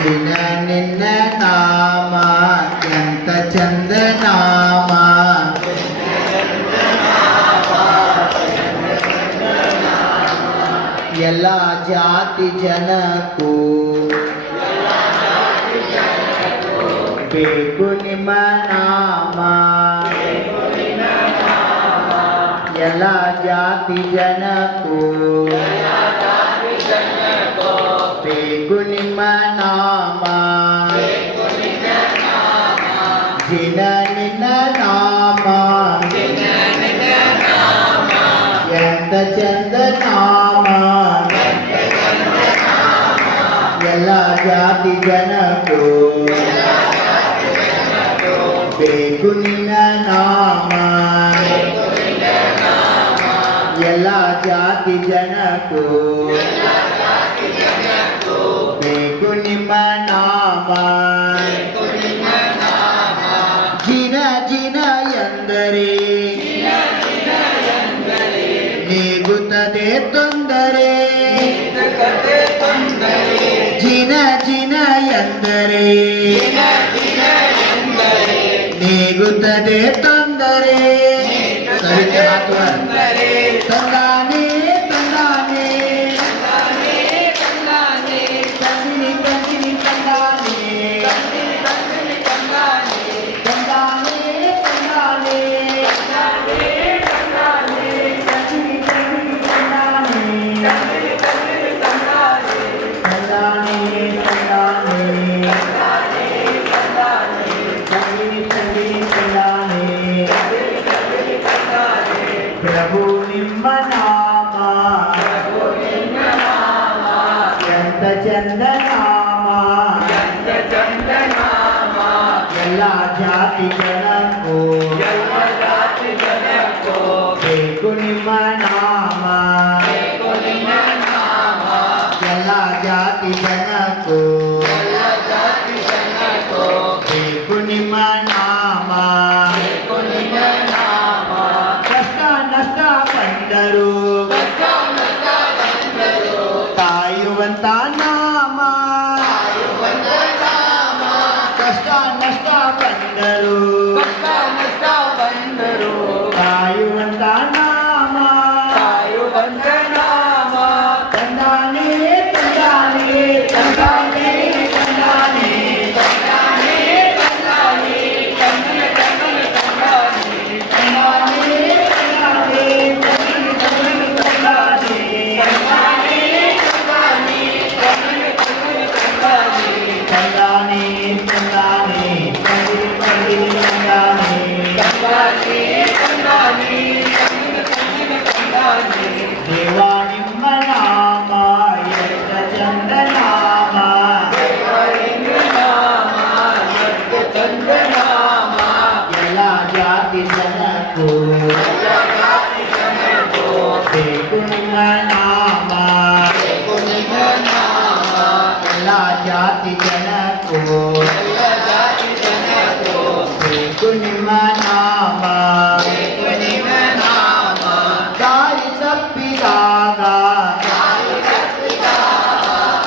ದಿನ ನಿನ್ನ ನಾಮ ಎಂತ ಚಂದ ನಾಮ ಎಲ್ಲ ಜಾತಿ ಜನಕ್ಕೂ ಬೇಕು ನಿಮ್ಮ ನಾಮ ಎಲ್ಲ ಜಾತಿ ಜನಕ್ಕೂ ಬೇಕು ನಿಮ್ಮ ನಾಮ ದಿನ ನಿನ್ನ ನಾಮ ಎಂತ ಚಂದ ನಾಮ ಎಲ್ಲ ಜಾತಿ ಜನಕ್ಕೂ ಬೇಕು ನಿನ್ನ ನಾಮ ಎಲ್ಲ ಜಾತಿ ಜನಕ್ಕೂ ಬೇಕು ನಿಮ್ಮ ನಾಮ ಜಿನ ಜಿನ ಎಂದರೆ ನೀಗುತ್ತದೆ ತೊಂದರೆ ಜಿನ ಜಿನ ಎಂದರೆ ನೀಗುತ್ತದೆ ತೊಂದರೆ ತಂದಾನೆ ತಂದಾನೆ ತಂದಿನಿ ತಂದಿನಿ ತಂದಾನೆ ತಂದಾನೆ ತಂದಾನೆ ತಂದಿನಿ ತಂದಿನಿ ತಂದಾನೆ ತಂದಾನೆ ತಂದಿನಿ ತಂದಿನಿ ತಂದಾನೆ ಪ್ರಭು ನಿಮ್ಮ ನಾಮ ಎಂತ ಚಂದ ನಾಮ ಎಲ್ಲ ಜಾತಿ ಜನಕ್ಕೂ ಬೇಕು ನಿಮ್ಮ ನಾಮ ಎಲ್ಲ ಜಾತಿ ಜನಕ್ಕೂ ಬೇಕು ನಿಮ್ಮ ನಾಮ ಕಷ್ಟ ನಷ್ಟ ಬಂದರು ಕಾಯುವಂತ ನಾಮ ಕಷ್ಟ ನಷ್ಟ ಬಂದರು ಕಾಯುವಂತ ನಾಮ ತಂದಾನೆ ತಂದಾನೆ ತಂದಾನೆ ತಂದಾನೆ ದೇವ ನಿಮ್ಮ ನಾಮ ಎಂತ ಚಂದ ನಾಮ ಎಲ್ಲ ಜಾತಿ ಜನಕ್ಕೂ ಬೇಕು ನಿಮ್ಮ ನಾಮ ಎಲ್ಲ ಜಾತಿ ಜನಕ್ಕೂ ಬೇಕು ನಿಮ್ಮ ನಾಮ ದಾರಿ ತಪ್ಪಿದಾಗ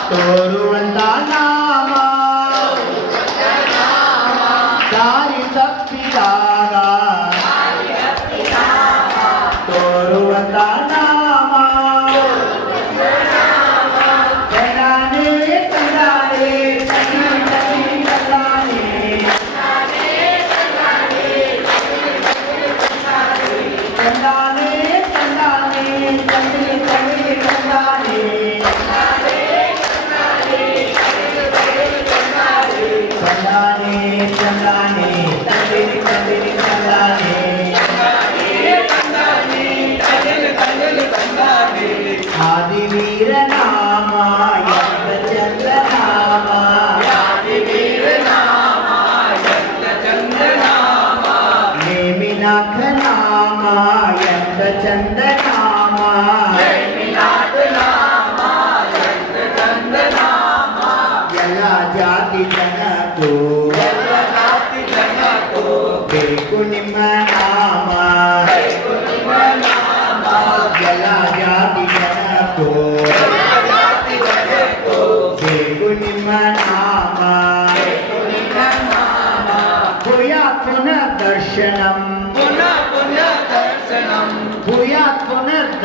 ತೋರುವಂತ ನಾಮ ದಾರಿ ತಪ್ಪಿದಾಗ ತೋರುವಂತ ನಾಮ ತಂದಾನೆ ತಂದಾನೆ ತಂದಾನೆ ತಂದಾನೆ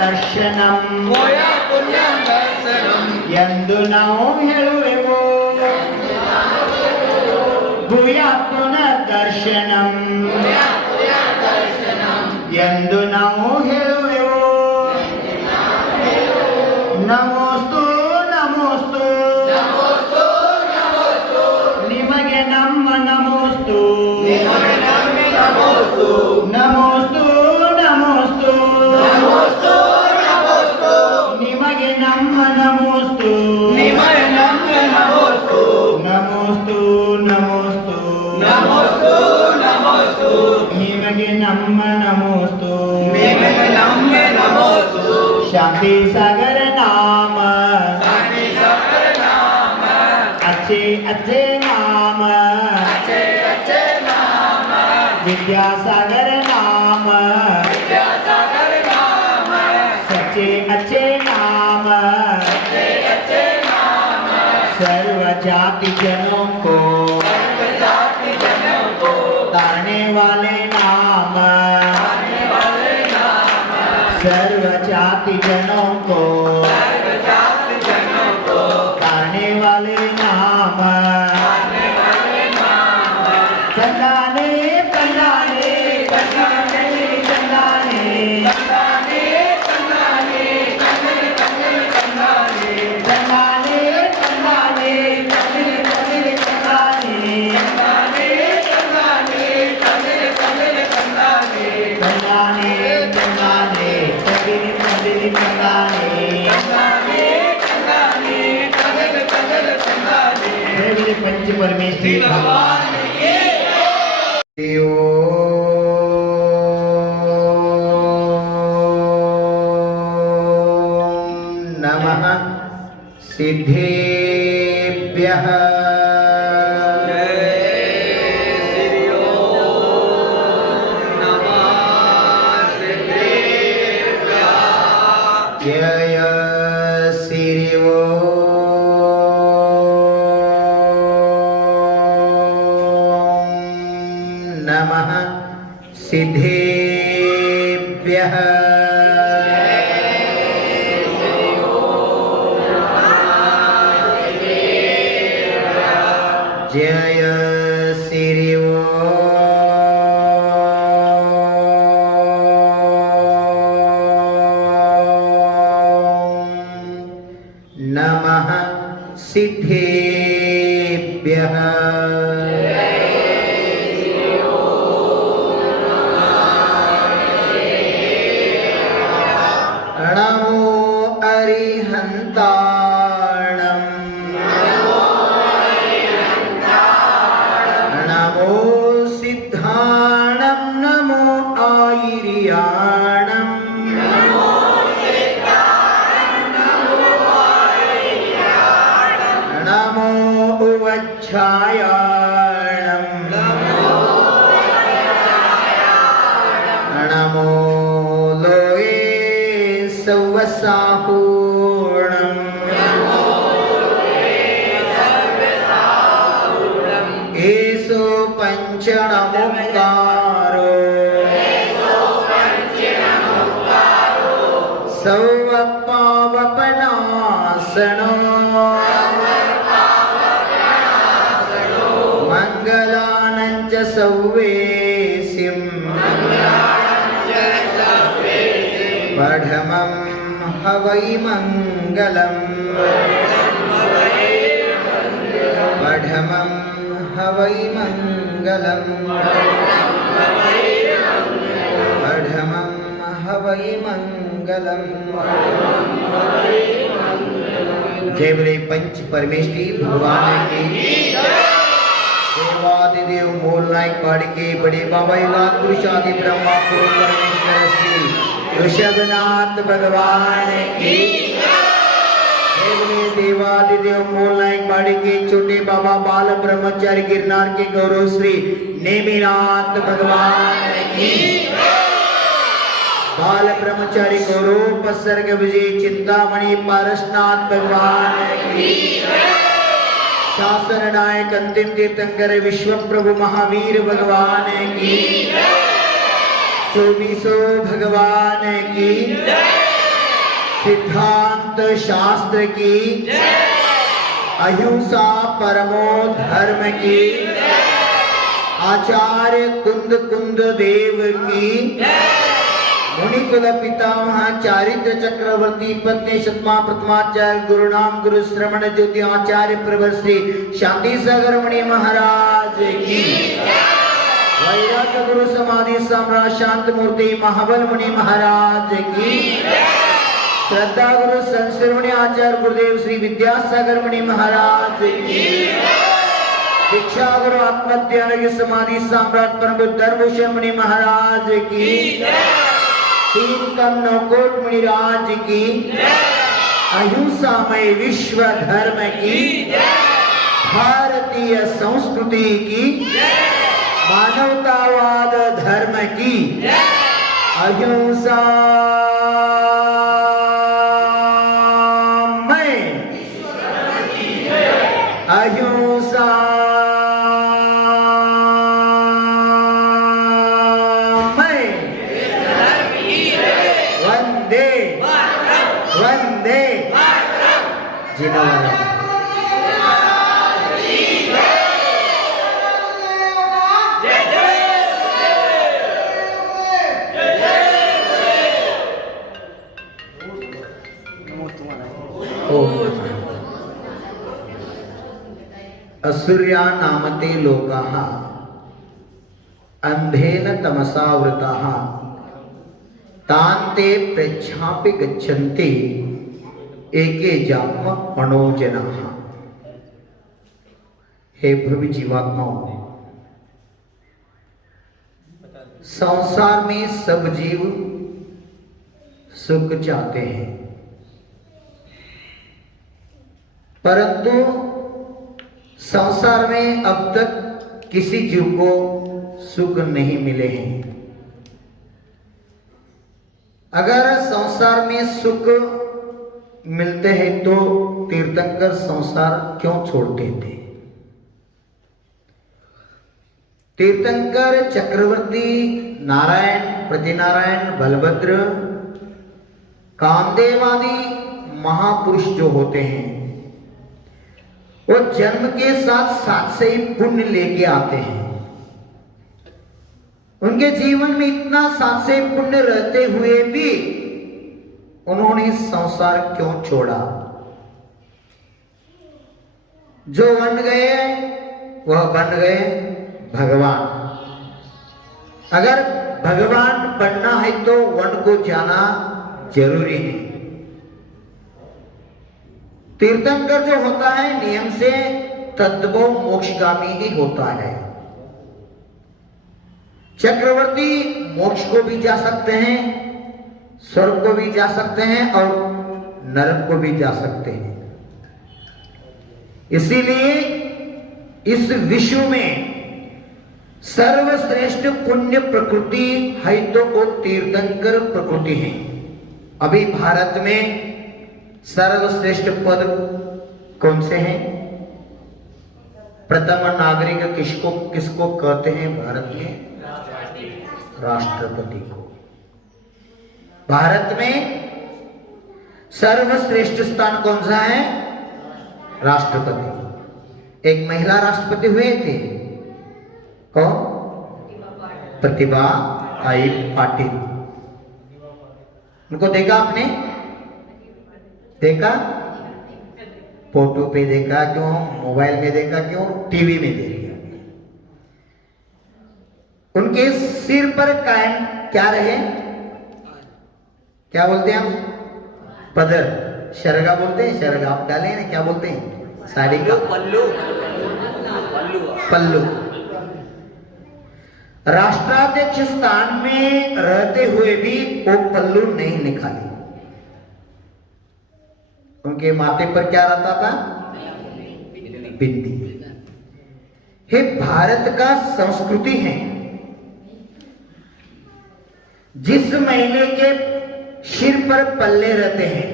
ದರ್ಶನಂ ಪುಯ ಪುಣ್ಯ ದರ್ಶನಂ ಎಂದು ನಾವು ಹೇಳುವೆವು ಭೂಯ ಪುನರ್ದರ್ಶನಂ ಎಂದು ನಾವು ಹೇಳುವೆವು ನಮೋಸ್ತು ನಮೋಸ್ತು ನಿಮಗೆ ನಮ್ಮ ನಮೋಸ್ತು ನಮೋಸ್ತು ನಮೋಸ್ತು ನಿಮಗೆ ನಮ್ಮ ನಮೋಸ್ತು ನಮೋಸ್ತು ನಿಮಗೆ ನಮ್ಮ ನಮೋಸ್ತು ಶಾಂತಿ ಸಾಗರ ನಾಮ अच्छे अच्छे नाम विद्यासागर नाम सच्चे अच्छे नाम सर्व जाति जनों को तारने वाले नाम सर्व जाति जनों को तारने वाले नाम चंदाने चंदाने चंदाने चंदाने चंदाने चंदाने चंदाने पंच परमेश्वरी भगवान नमः सिद्धेभ्यः जय श्री नमः सिद्धेभ्यः जय श्री नमः सिद्धेभ्यः नमो अरिहन्ताणं नमो सिद्धाणं नमो आयिर्याणं नमो उवच्छायाणं नमो लोये सौवसापूर्णम् एषो पञ्चणमुक्तारो सौवपावपनासनो मङ्गलानञ्च सौवेसिम् पढमं हवै मङ्गलम् पढमं हवै मङ्गलम् पढमं हवै मङ्गलम् जय बोले पंच परमेश्वरी भगवान की देवादिदेव मूल नायक पाड़ी के बड़े बाबा युगात पुरुषादि ब्रह्मा गुरु परमेश्वर श्री ऋषभनाथ भगवान की देवादिदेव मूल नायक पाड़ी के छोटे बाबा बाल ब्रह्मचारी गिरनार के गौरव श्री नेमिनाथ भगवान की बाल ब्रह्मचारी गौरव उपसर्ग विजय चिंतामणि पारसनाथ भगवान की शासन नायक अंतिम तीर्थंकर विश्व प्रभु महावीर भगवान की 2400 भगवान की सिद्धांत शास्त्र की, अहिंसा परमो धर्म की, आचार्य कुंद कुंद देव की, मुनिकुल पितामह चारित्र चक्रवर्ती पत्नी शतमा प्रथमाचार्य गुरु नाम गुरु श्रवण ज्योति आचार्य प्रवर श्री शांति सागर मणि महाराज की, वैराग्य गुरु समाधि सम्राट शांत मूर्ति महाबल मुनि महाराज की, श्रद्धा गुरु संस्कृति आचार्य गुरुदेव श्री विद्यासागर मुनि महाराज की, दीक्षा गुरु आत्मज्ञान समाधि सम्राट परम धर्मभूषण मुनि महाराज की, तीन कम नौकोट मुनिराज की, अहिंसामय विश्व धर्म की, भारतीय संस्कृति की, मानवतावाद धर्म की, अहिंसा अहिंसा वंदे वंदे जिंदाबाद। असुर्या नामते लोकाः अंधेन तमसावृताः तान्ते प्रच्छापि गच्छन्ति एके जाम मनोजनाः। हे भव्य जीवात्माओं, संसार में सब जीव सुख चाहते हैं, परंतु संसार में अब तक किसी जीव को सुख नहीं मिले हैं। अगर संसार में सुख मिलते हैं तो तीर्थंकर संसार क्यों छोड़ते थे? तीर्थंकर चक्रवर्ती नारायण, प्रतिनारायण, बलभद्र, कामदेव आदि महापुरुष जो होते हैं वो जन्म के साथ साथ से ही पुण्य लेके आते हैं। उनके जीवन में इतना साथ से पुण्य रहते हुए भी उन्होंने संसार क्यों छोड़ा? जो बन गए वह बन गए भगवान। अगर भगवान बनना है तो वन को जाना जरूरी है। तीर्थंकर जो होता है नियम से तत्व मोक्षगामी ही होता है। चक्रवर्ती मोक्ष को भी जा सकते हैं, स्वर्ग को भी जा सकते हैं और नरक को भी जा सकते हैं। इसीलिए इस विश्व में सर्वश्रेष्ठ पुण्य प्रकृति है तो वो तीर्थंकर प्रकृति है। अभी भारत में सर्वश्रेष्ठ पद कौन से हैं? प्रथम नागरिक किसको कहते हैं भारत में? राष्ट्रपति को। भारत में सर्वश्रेष्ठ स्थान कौन सा है? राष्ट्रपति। एक महिला राष्ट्रपति हुए थे, कौन? प्रतिभा आई पाटिल। उनको देखा आपने? देखा? फोटो पे देखा क्यों? मोबाइल में देखा क्यों? टीवी में देखा। उनके सिर पर कायम क्या रहे? क्या बोलते हैं हम? पदर, शरगा बोलते हैं। शरगा आप डाले ना, क्या बोलते हैं? साड़ी का पल्लू। पल्लू। राष्ट्राध्यक्ष स्थान में रहते हुए भी वो पल्लू नहीं निकाले। उनके माथे पर क्या रहता था? बिंदी। हे भारत का संस्कृति है, जिस महीने के सिर पर पल्ले रहते हैं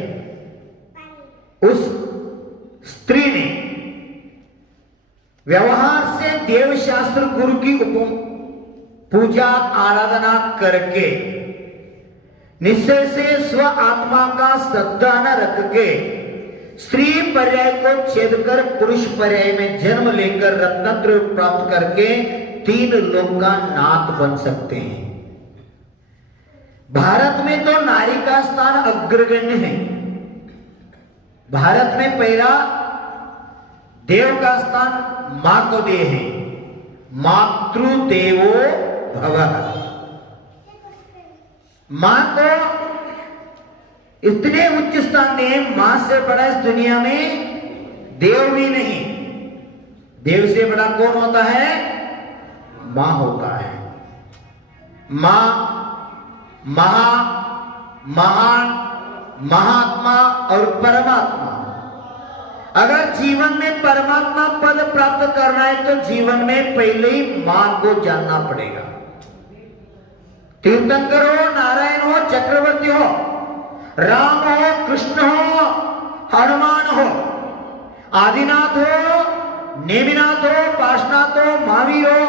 उस स्त्री ने व्यवहार से देवशास्त्र गुरु की पूजा आराधना करके निश्चय से स्व आत्मा का श्रद्धा न रख के स्त्री पर्याय को छेद कर पुरुष पर्याय में जन्म लेकर रत्नत्र प्राप्त करके 3 लोक का नाथ बन सकते हैं। भारत में तो नारी का स्थान अग्रगण्य है। भारत में पहला देव का स्थान मां को दे है, मातृदेवो भवः। मां को इतने उच्च स्थान दिए, मां से बड़ा इस दुनिया में देव भी नहीं। देव से बड़ा कौन होता है? मां होता है। मां महान, महात्मा और परमात्मा। अगर जीवन में परमात्मा पद प्राप्त करना है तो जीवन में पहले ही मां को जानना पड़ेगा। तीर्थंकर हो, नारायण हो, चक्रवर्ती हो, राम हो, कृष्ण हो, हनुमान हो, आदिनाथ हो, नेमिनाथ हो, पार्श्वनाथ हो, महावीर हो,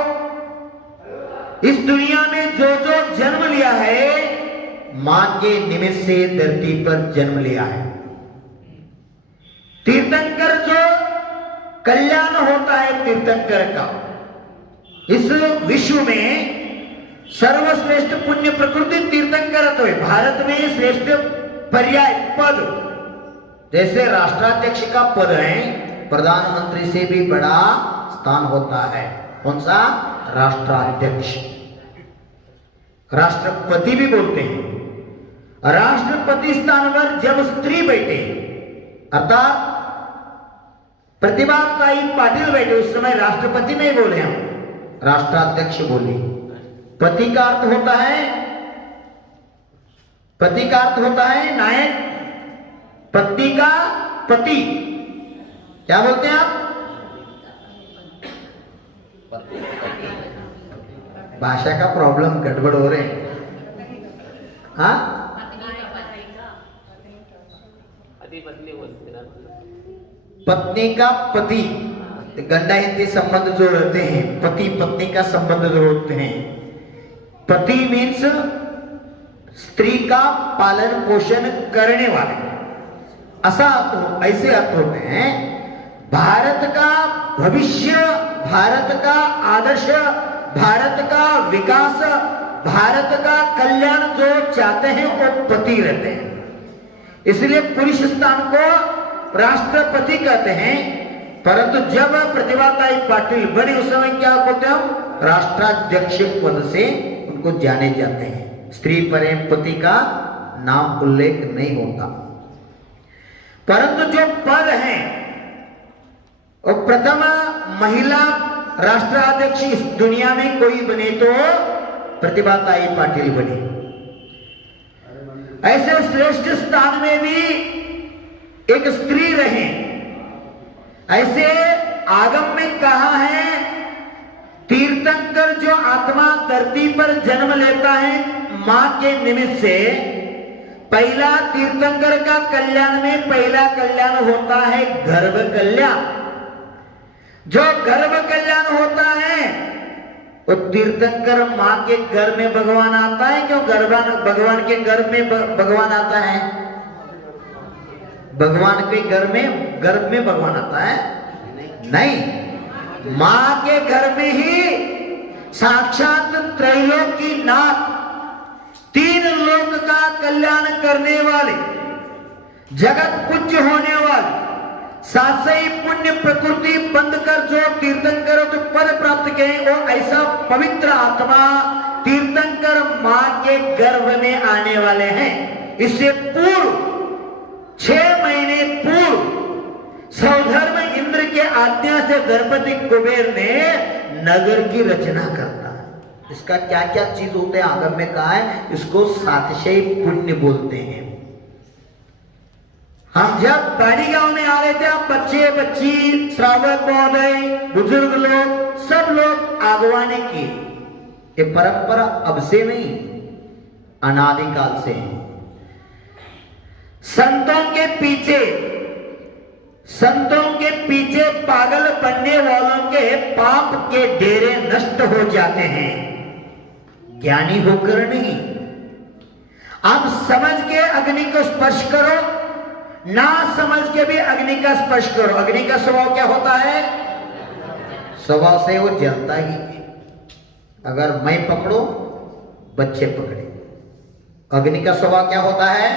इस दुनिया में जो जो जन्म लिया है मां के निमित्त से धरती पर जन्म लिया है। तीर्थंकर जो कल्याण होता है तीर्थंकर का, इस विश्व में सर्वश्रेष्ठ पुण्य प्रकृति तीर्थंकर तो है। भारत में श्रेष्ठ पर्याय पद, जैसे राष्ट्राध्यक्ष का पद है, प्रधानमंत्री से भी बड़ा स्थान होता है। कौन सा? राष्ट्राध्यक्ष। राष्ट्रपति भी बोलते हैं। राष्ट्रपति स्थान पर जब स्त्री बैठे, अर्थात प्रतिभाताई पाटिल बैठे, उस समय राष्ट्रपति नहीं बोले, हम राष्ट्राध्यक्ष बोले। पति का अर्थ होता है, पति का अर्थ होता है नायक, पत्नी का पति। क्या बोलते हैं आप? भाषा का प्रॉब्लम, गड़बड़ हो रहे हैं। हाँ, पत्नी का पति, गंडा हिंदी संबंध जो रहते हैं, पति पत्नी का संबंध जो होते हैं, पति मीन्स स्त्री का पालन पोषण करने वाले, ऐसा ऐसे अर्थ होते हैं। भारत का भविष्य, भारत का आदर्श, भारत का विकास, भारत का कल्याण जो चाहते हैं वो पति रहते हैं। इसलिए पुरुष स्थान को राष्ट्रपति कहते हैं, परंतु जब प्रतिभाताई पाटिल बने उस समय क्या बोलते हैं हम? राष्ट्राध्यक्ष पद से उनको जाने जाते हैं। स्त्री प्रेम पति का नाम उल्लेख नहीं होता। परंतु जो पद है वो प्रथम महिला राष्ट्राध्यक्ष इस दुनिया में कोई बने तो प्रतिभाताई पाटिल बनी। ऐसे श्रेष्ठ स्थान में भी एक स्त्री रहे। ऐसे आगम में कहा है, तीर्थंकर जो आत्मा धरती पर जन्म लेता है मां के निमित्त से, पहला तीर्थंकर का कल्याण में पहला कल्याण होता है गर्भ कल्याण। जो गर्भ कल्याण होता है वो तीर्थंकर मां के गर्भ में भगवान आता है। क्यों भगवान के गर्भ में भगवान आता है? भगवान के गर्भ में भगवान आता है? नहीं, मां के गर्भ में ही साक्षात त्रैलोकी नाथ, 3 लोक का कल्याण करने वाले, जगत पूज्य होने वाले, साथ ही पुण्य प्रकृति बंद कर जो तीर्थंकर तो पद प्राप्त किए, वो ऐसा पवित्र आत्मा तीर्थंकर मां के गर्भ में आने वाले हैं। इससे पूर्व 6 महीने पूर्व सौधर्म इंद्र के आज्ञा से गणपति कुबेर ने नगर की रचना करता है। इसका क्या क्या चीज होते हैं आगम में कहा है, इसको सातिशय पुण्य बोलते हैं। हम जब बाड़ी गांव में आ रहे थे, बच्चे बच्ची, श्रावक महोदय, बुजुर्ग लोग, सब लोग आगवानी की। ये परंपरा अब से नहीं, अनादिकाल से है। संतों के पीछे पागल बनने वालों के पाप के डेरे नष्ट हो जाते हैं, ज्ञानी होकर नहीं। अब समझ के अग्नि को स्पर्श करो, ना समझ के भी अग्नि का स्पर्श करो। अग्नि का स्वभाव क्या होता है? स्वभाव से वो जलता ही है। अगर मैं पकड़ो, बच्चे पकड़े। अग्नि का स्वभाव क्या होता है?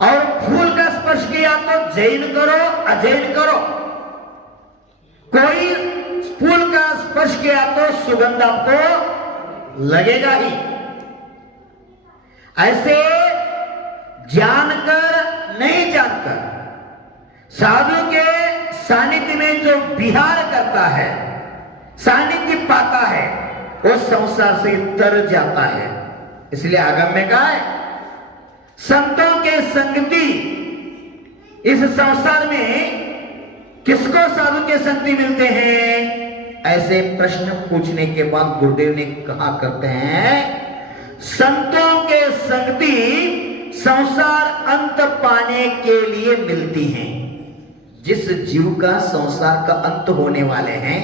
और फूल का स्पर्श किया तो जैन करो, अजैन करो। कोई फूल का स्पर्श किया तो सुगंध आपको लगेगा ही। ऐसे जानकर नहीं जानकर साधु के सानिध्य में जो विहार करता है, सानिध्य पाता है, वो संसार से तर जाता है। इसलिए आगम में कहा है, संतों के संगति। इस संसार में किसको साधु के संगति मिलते हैं? ऐसे प्रश्न पूछने के बाद गुरुदेव ने कहा करते हैं, संतों के संगति संसार अंत पाने के लिए मिलती हैं। जिस जीव का संसार का अंत होने वाले हैं,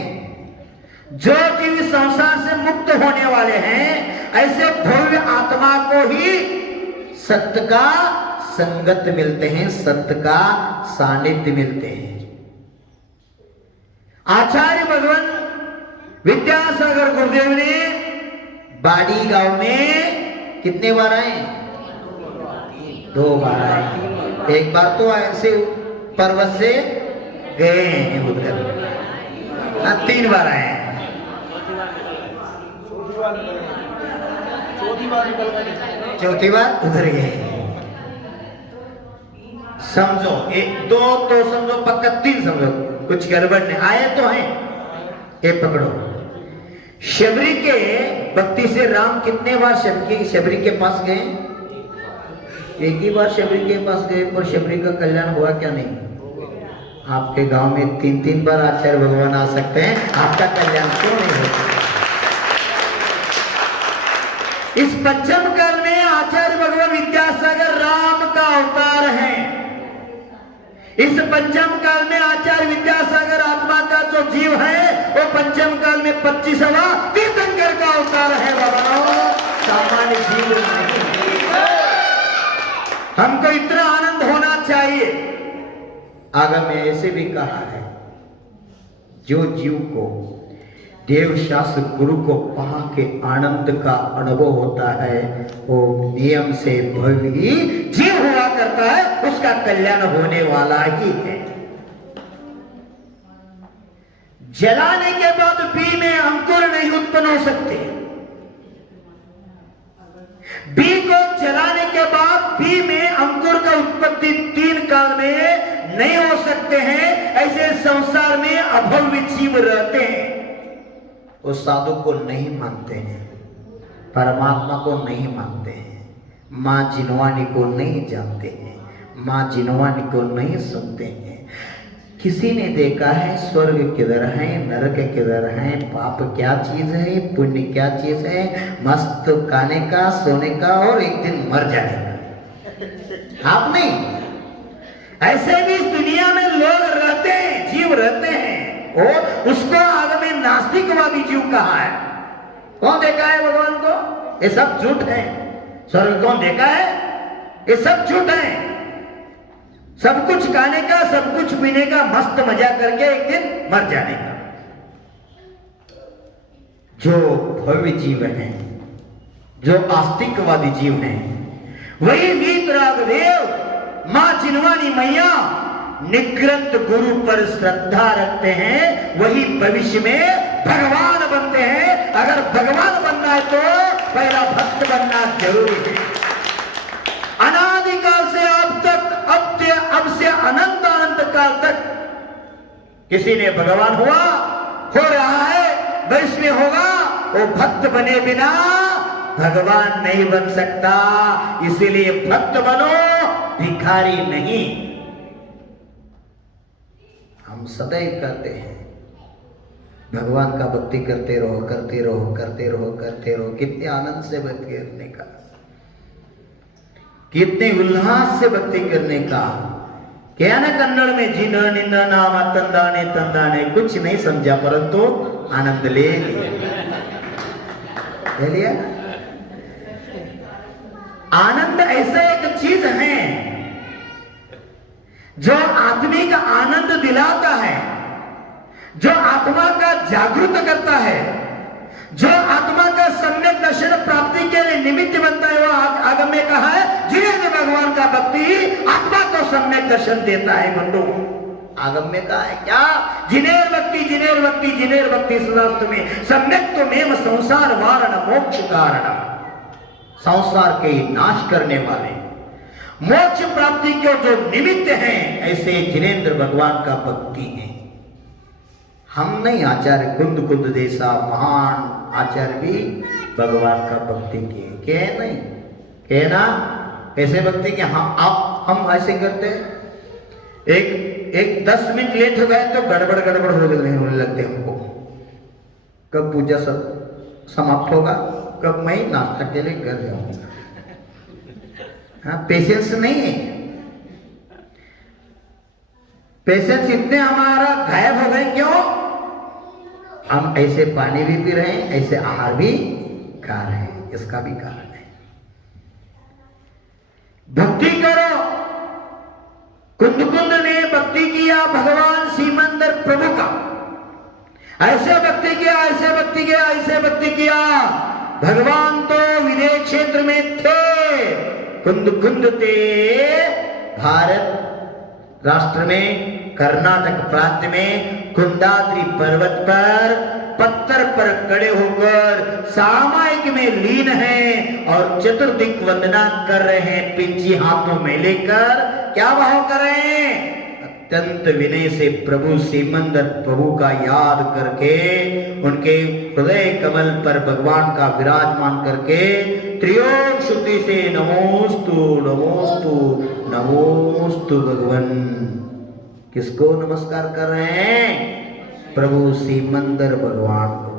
जो जीव संसार से मुक्त होने वाले हैं, ऐसे भव्य आत्मा को ही सत्य का संगत मिलते हैं, सत्य का सानिध्य मिलते हैं। आचार्य भगवान विद्यासागर गुरुदेव ने बाड़ी गांव में कितने बार आए? 2 बार आए। एक बार तो ऐसे पर्वत से गए हैं उधर, 3 बार आए हैं। चौथी बार उधर गए। समझो, 1 2 तो समझो, पक्का 3 समझो, कुछ गड़बड़ नहीं। आए तो हैं। ये पकड़ो, शबरी के भक्ति से राम कितने बार शबरी के पास गए? एक ही बार शबरी के पास गए, पर शबरी का कल्याण हुआ क्या? नहीं। आपके गांव में 3-3 बार आचार्य भगवान आ सकते हैं, आपका कल्याण क्यों नहीं होता? इस पंचम काल में आचार्य भगवान विद्यासागर राम का अवतार है। इस पंचम काल में आचार्य विद्यासागर आत्मा का जो जीव है, वो पंचम काल में 25वां तीर्थंकर का अवतार है। बाबा, सामान्य जीव नहीं। हमको इतना आनंद होना चाहिए। आगे में ऐसे भी कहा है, जो जीव को देव शास्त्र गुरु को पा के आनंद का अनुभव होता है, वो नियम से भव्य ही जीव हुआ करता है, उसका कल्याण होने वाला ही है। जलाने के बाद बी में अंकुर नहीं उत्पन्न हो सकते। बी को जलाने के बाद बी में अंकुर का उत्पत्ति 3 काल में नहीं हो सकते हैं। ऐसे संसार में अभव्य जीव रहते हैं। वो साधु को नहीं मानते हैं, परमात्मा को नहीं मानते हैं, मां जिनवानी को नहीं जानते हैं, मां जिनवानी को नहीं सुनते हैं। किसी ने देखा है स्वर्ग किधर है, नरक किधर है, पाप क्या चीज है, पुण्य क्या चीज है, मस्त खाने का, सोने का और एक दिन मर जाने का। आप नहीं। ऐसे भी इस दुनिया में लोग रहते हैं, जीव रहते हैं। और उसको आगे में नास्तिकवादी जीव कहा है। कौन देखा है भगवान को? ये सब झूठ है। स्वर्ग कौन देखा है? ये सब झूठ है। सब कुछ खाने का, सब कुछ पीने का, मस्त मजा करके एक दिन मर जाने का। जो भव्य जीव हैं, जो आस्तिकवादी जीव हैं, वही वीतरागदेव, मां जिनवानी मैया निग्रंथ गुरु पर श्रद्धा रखते हैं, वही भविष्य में भगवान बनते हैं। अगर भगवान बनना है तो पहला भक्त बनना जरूरी है। अनादिकाल से अब तक, अब से अनंत अनंत काल तक किसी ने भगवान हुआ, हो रहा है, भविष्य में होगा। वो भक्त बने बिना भगवान नहीं बन सकता। इसीलिए भक्त बनो, भिखारी नहीं। हम सदैव कहते हैं, भगवान का भक्ति करते रहो, करते रहो, करते रहो, करते रहो। कितने आनंद से भक्ति करने का, कितने उल्लास से भक्ति करने का। क्या ना कन्नड़ में जिन निन्न नाम तंदाने तंदाने, कुछ नहीं समझा परंतु आनंद ले लिया। आनंद ऐसा एक चीज है जो आत्मिक आनंद दिलाता है, जो आत्मा का जागृत करता है, जो आत्मा का सम्यक दर्शन प्राप्ति के लिए निमित्त बनता है। वो आगम में कहा है, जिन्हें भगवान का भक्ति आत्मा को सम्यक दर्शन देता है। बंधु आगम में कहा है क्या? जिनेर भक्ति जिनेर भक्ति जिनेर भक्ति सदास्तु में सम्यक तो मेव संसार वारण मोक्ष कारण। संसार के नाश करने वाले, मोक्ष प्राप्ति के जो निमित्त हैं, ऐसे जिनेन्द्र भगवान का भक्ति है। हम नहीं, आचार्य कुंद कुंद जैसा महान आचार्य भी भगवान का भक्ति किए, क्या नहीं कहे ना? ऐसे भक्ति के हम ऐसे करते हैं, एक 10 मिनट लेट हो गए तो गड़बड़ होने लगते हमको। कब पूजा सब समाप्त होगा, कब मैं नाश्ता के लिए घर जाऊंगा। हाँ, पेशेंस नहीं है। पेशेंस इतने हमारा गायब हो गए, क्यों? हम ऐसे पानी भी पी रहे हैं, ऐसे आहार भी खा रहे हैं, इसका भी कारण है। भक्ति करो। कुंद कुंद ने भक्ति किया भगवान सीमंदर प्रभु का, ऐसे भक्ति किया, ऐसे भक्ति किया, ऐसे भक्ति किया। भगवान तो विदेश क्षेत्र में थे, कुंद कुंद थे भारत राष्ट्र में, कर्नाटक प्रांत में कुंदाद्री पर्वत पर पत्थर पर खड़े होकर सामायिक में लीन हैं और चतुर्दिक वंदना कर रहे हैं, पिंची हाथों में लेकर। क्या भाव कर रहे हैं? अत्यंत विनय से प्रभु सीमंदर प्रभु का याद करके, उनके हृदय कमल पर भगवान का विराजमान करके त्रियोग शुद्धि से नमोस्तु नमोस्तु नमोस्तु भगवान। किसको नमस्कार कर रहे हैं? प्रभु सीमंदर भगवान को।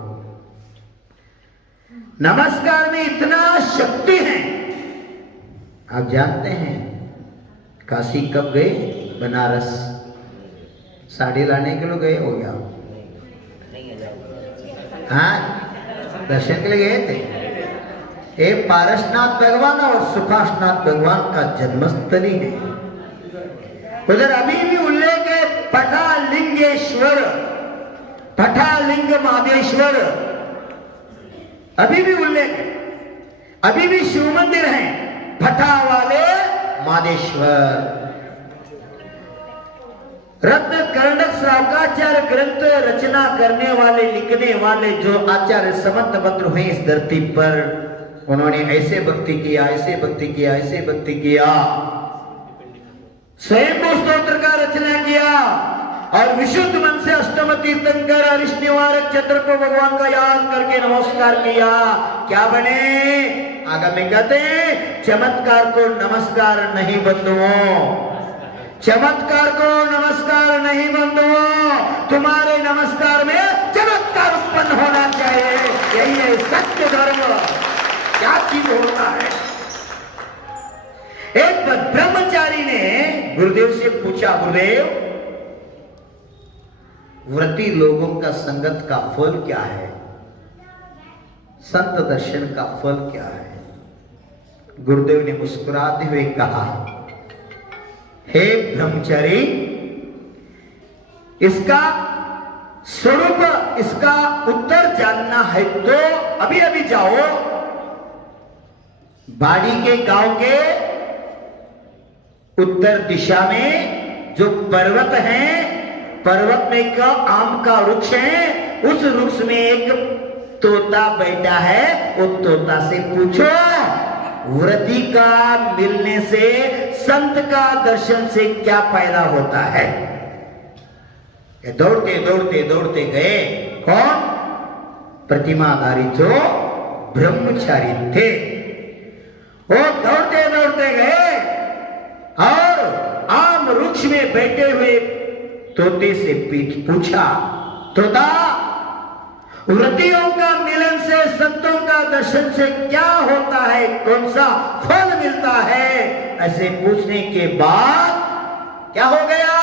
नमस्कार में इतना शक्ति है। आप जानते हैं काशी कब गए? बनारस साड़ी लाने के लिए गए हो गया? हाँ, दर्शन के लिए गए थे। ये पारसनाथ भगवान और सुखासनाथ भगवान का जन्मस्थली है। उधर अभी भी उल्लेख है पठालिंगेश्वर, पठालिंग महादेश्वर, अभी भी उल्लेख है। अभी भी शिव मंदिर है पठा वाले महादेश्वर। रत्न कर्णक श्रावकाचार्य ग्रंथ रचना करने वाले, लिखने वाले जो आचार्य समंत भद्र हुए इस धरती पर, उन्होंने ऐसे भक्ति किया, ऐसे भक्ति किया, ऐसे भक्ति किया। स्वयं स्तोत्र का रचना किया और विशुद्ध मन से अष्टम तीर्थंकर अरिष्ट निवारक चंद्र को भगवान का याद करके नमस्कार किया। क्या बने? आगे में कहते हैं, चमत्कार को नमस्कार नहीं बंधुओं, चमत्कार को नमस्कार नहीं बंधुओं, तुम्हारे नमस्कार में चमत्कार उत्पन्न होना चाहिए। यही है सत्य धर्म। क्या चीज होता है? एक ब्रह्मचारी ने गुरुदेव से पूछा, गुरुदेव व्रती लोगों का संगत का फल क्या है? संत दर्शन का फल क्या है? गुरुदेव ने मुस्कुराते हुए कहा, हे ब्रह्मचारी, इसका स्वरूप, इसका उत्तर जानना है तो अभी अभी जाओ, बाड़ी के गांव के उत्तर दिशा में जो पर्वत है, पर्वत में एक आम का वृक्ष है, उस वृक्ष में एक तोता बैठा है, वो तोता से पूछो व्रती का मिलने से, संत का दर्शन से क्या फायदा होता है? ये दौड़ते दौड़ते दौड़ते गए। कौन? प्रतिमाधारी जो ब्रह्मचारी थे, वो दौड़ते दौड़ते गए और आम वृक्ष में बैठे हुए तोते से पूछा, तोता, व्रतियों का मिलन से, संतों का दर्शन से क्या होता है? कौन सा फल मिलता है? ऐसे पूछने के बाद क्या हो गया?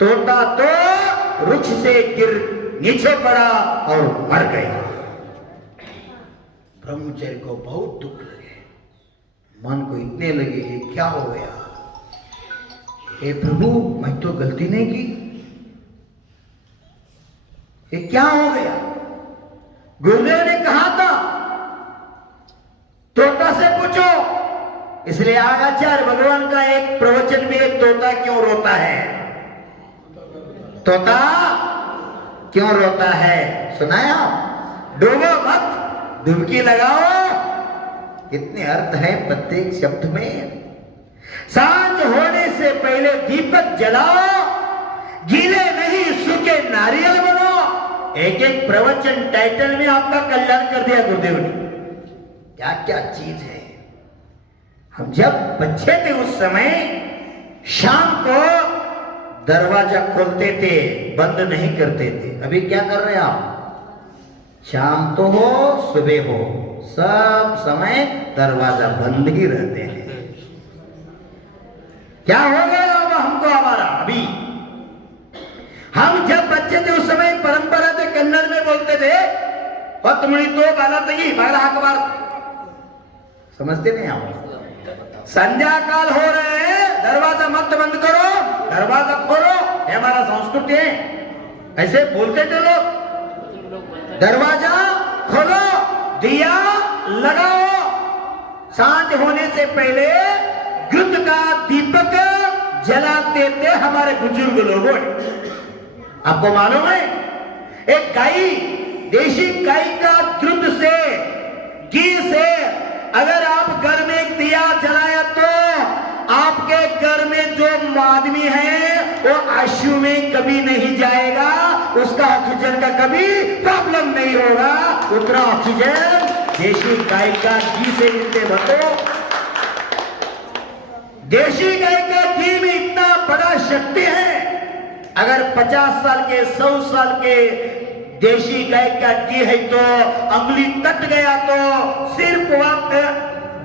तोता तो वृक्ष से गिर नीचे पड़ा और मर गया। ब्रह्मचारी को बहुत दुख लगे, मन को इतने लगे ये क्या हो गया, हे प्रभु मैं तो गलती नहीं की, ये क्या हो गया। गुरुदेव ने कहा था तोता से पूछो, इसलिए आचार्य भगवान का एक प्रवचन भी है, तोता क्यों रोता है, तोता क्यों रोता है, सुनाया। डूबो मत, डुबकी लगाओ, कितने अर्थ है प्रत्येक शब्द में। सांझ होने से पहले दीपक जलाओ, गीले नहीं सूखे नारियल बनो। एक एक प्रवचन टाइटल में आपका कल्याण कर दिया गुरुदेव ने। क्या क्या चीज है। हम जब बच्चे थे उस समय शाम को दरवाजा खोलते थे, बंद नहीं करते थे। अभी क्या कर रहे हैं आप, शाम तो हो सुबह हो सब समय दरवाजा बंद ही रहते हैं। क्या हो गया अब हमको हमारा। अभी हम जब बच्चे थे उस समय परंपरा से कन्नड़ में बोलते थे, पतमुड़ी तो बाला तगी बाला अखबार, समझते नहीं आप। संध्या काल हो रहे हैं, दरवाजा मत बंद करो, दरवाजा खोलो, ये हमारा संस्कृति है, ऐसे बोलते थे लोग। दरवाजा खोलो, दिया लगाओ, सांझ होने से पहले घृत का दीपक जलाते थे हमारे बुजुर्ग लोगों ने। आपको मालूम है एक गाय, देशी गाय का दूध से, घी से अगर आप घर में एक दिया जलाया तो आपके घर में जो आदमी है वो आंसू में कभी नहीं जाएगा, उसका ऑक्सीजन का कभी प्रॉब्लम नहीं होगा। उतना ऑक्सीजन देशी गाय का घी से मिलते बतो। देशी गाय का घी में इतना बड़ा शक्ति है, अगर 50 साल के 100 साल के देशी गाय का घी है तो अंगुली कट गया तो सिर्फ वक्त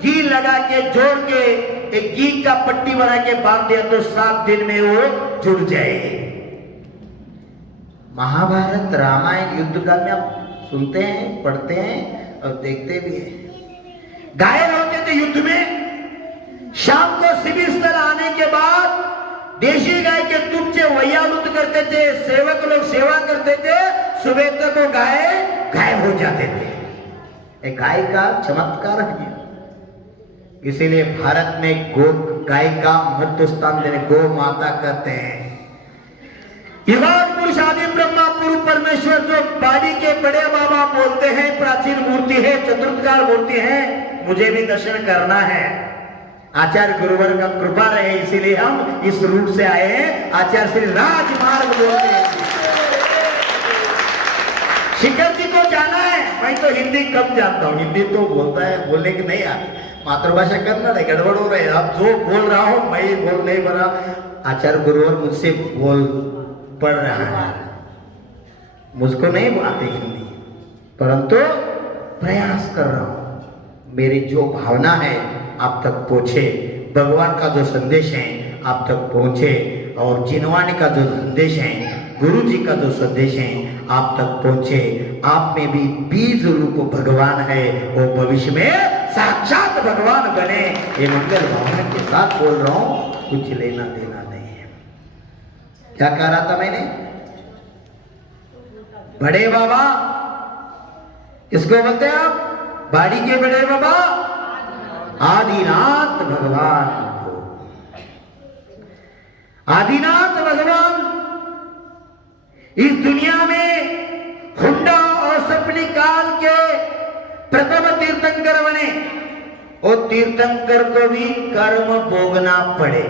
घी लगा के जोड़ के एक घी का पट्टी बना के बांध दिया तो 7 दिन में वो जुड़ जाएगी। महाभारत रामायण युद्ध काल में आप सुनते हैं, पढ़ते हैं और देखते भी हैं। घायल होते थे युद्ध में, शाम को शिविर स्थल आने के बाद देशी गाय के दूध से वैयावृत करते थे, सेवक लोग सेवा करते थे, सुबह तक वो गाय गायब हो जाते थे। एक गाय का चमत्कार है, इसीलिए भारत में गो गाय का महत्व स्थान देने गो माता कहते हैं। युगाद पुरुष आदि ब्रह्मा पूर्व परमेश्वर जो बाड़ी के बड़े बाबा बोलते हैं, प्राचीन मूर्ति है, चतुर्थकार मूर्ति है, मुझे भी दर्शन करना है। आचार्य गुरुवर का कृपा रहे इसीलिए हम इस रूट से आए हैं। आचार्य श्री राजमार्ग बोलते हैं। शिखर जी को जाना है, मैं तो हिंदी कम जानता हूँ, हिंदी तो बोलता है, बोलने की नहीं आती, मातृभाषा कन्नड़ है, गड़बड़ हो रहे हैं। अब जो बोल रहा हूँ मैं बोल नहीं बना, आचार्य गुरुवर मुझसे बोल पढ़ रहा है, मुझको नहीं आती हिंदी, परंतु प्रयास कर रहा हूँ। मेरी जो भावना है आप तक पहुंचे, भगवान का जो संदेश है आप तक पहुंचे, और जिनवाणी का जो संदेश है, गुरु जी का जो संदेश है आप तक पहुंचे। आप में भी बीज रूप भगवान है, वो भविष्य में साक्षात भगवान बने, ये मंगल भावना के साथ बोल रहा हूं, कुछ लेना देना नहीं है। क्या कह रहा था मैंने, बड़े बाबा इसको बोलते हैं आप, बाड़ी के बड़े बाबा आदिनाथ भगवान को। आदिनाथ भगवान इस दुनिया में हुंडा और सपनी काल के प्रथम तीर्थंकर बने। और तीर्थंकर को भी कर्म भोगना पड़े,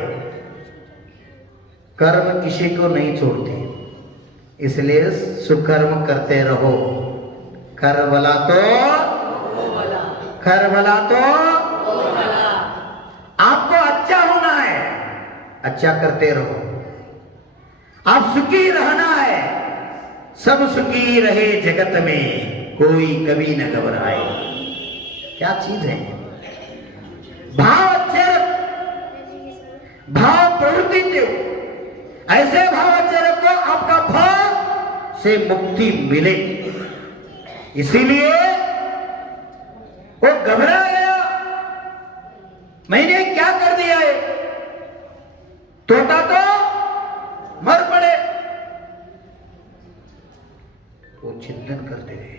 कर्म किसी को नहीं छोड़ते, इसलिए सुकर्म करते रहो। कर भला तो आपको अच्छा होना है, अच्छा करते रहो। आप सुखी रहना है, सब सुखी रहे जगत में, कोई कभी न घबराए। क्या चीज है, भाव अच्छे भाव प्रवृत्ति दो, ऐसे भाव अच्छे रखो आपका भाव से मुक्ति मिले। इसीलिए वो घबरा गया, तोता तो मर पड़े। वो चिंतन करते रहे,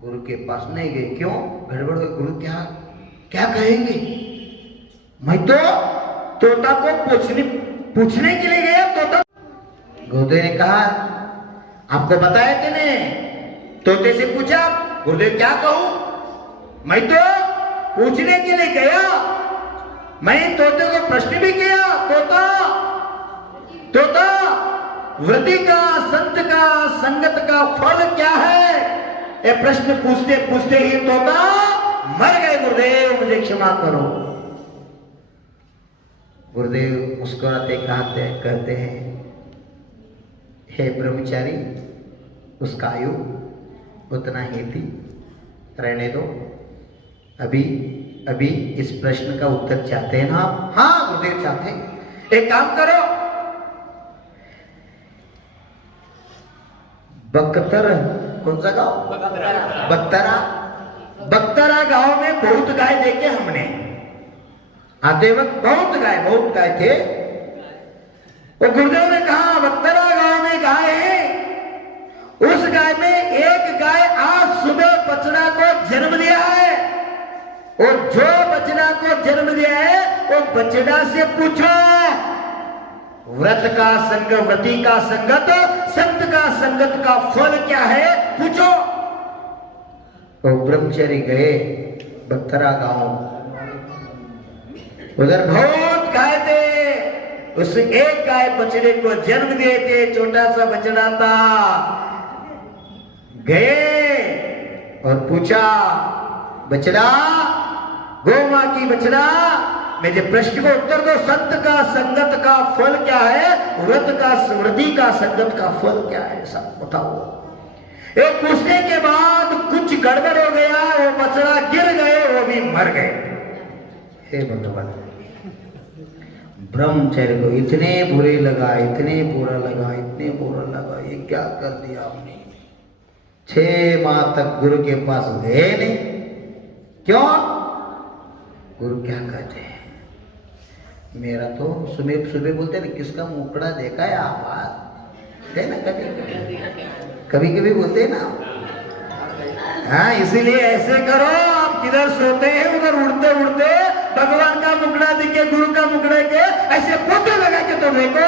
गुरु के पास नहीं गए। क्यों? गड़बड़ हो, गुरु क्या क्या कहेंगे? मैं तो तोता को पूछने के लिए गया। तोता गुरुदेव ने कहा, आपको बताया कि नहीं? तोते से पूछा, गुरुदेव क्या कहूं? मैं तो पूछने के लिए गया, मैं तोते को प्रश्न भी किया। तोता तोता व्रति का, संत का, संगत का फल क्या है? ये प्रश्न पूछते पूछते ही तोता मर गए। गुरुदेव मुझे क्षमा करो। गुरुदेव मुस्कुराते कहते हैं, हे ब्रह्मचारी, उसका आयु उतना ही थी, रहने दो। अभी इस प्रश्न का उत्तर चाहते हैं ना आप? हाँ गुरुदेव चाहते हैं। एक काम करो, बख्तर, कौन सा गांव? बख्तरा गांव में बहुत गाय देखे हमने। आते वक्त बहुत गाय थे। तो गुरुदेव ने कहा, बख्तरा गांव में गाय है, उस गाय में एक गाय आज सुबह बछड़ा को जन्म दिया है, और जो बछड़ा को जन्म दिया है वो बछड़ा से पूछो, व्रत का संग, व्रती का संगत, संत का संगत का फल क्या है, पूछो। तो ब्रह्मचारी गए बख्तरा गांव, उधर बहुत गाय थे। उस एक गाय बछड़े को जन्म दिए थे, छोटा सा बछड़ा था। गए और पूछा, बछड़ा, गौ मां की बछड़ा, मेरे प्रश्न को उत्तर दो, संत का संगत का फल क्या है, व्रत का, व्रती का संगत का फल क्या है, सब बताओ। एक पूछने के बाद कुछ गड़बड़ हो गया, वो बछड़ा गिर गए, वो भी मर गए। हे भगवान, ब्रह्मचर्य को इतने बुरे लगा, इतने बुरा लगा, इतने बुरा लगा, ये क्या कर दिया हमने। 6 माह तक गुरु के पास गए नहीं। क्यों? गुरु क्या कहते हैं? मेरा तो सुबह बोलते ना, किसका मुकड़ा देखा है आवाज है ना, कभी बोलते हैं ना। हाँ, इसीलिए ऐसे करो, आप किधर सोते हैं उधर उड़ते उड़ते भगवान का मुकड़ा दिखे, गुरु का मुकड़ा के ऐसे फोटो लगा के तो देखो,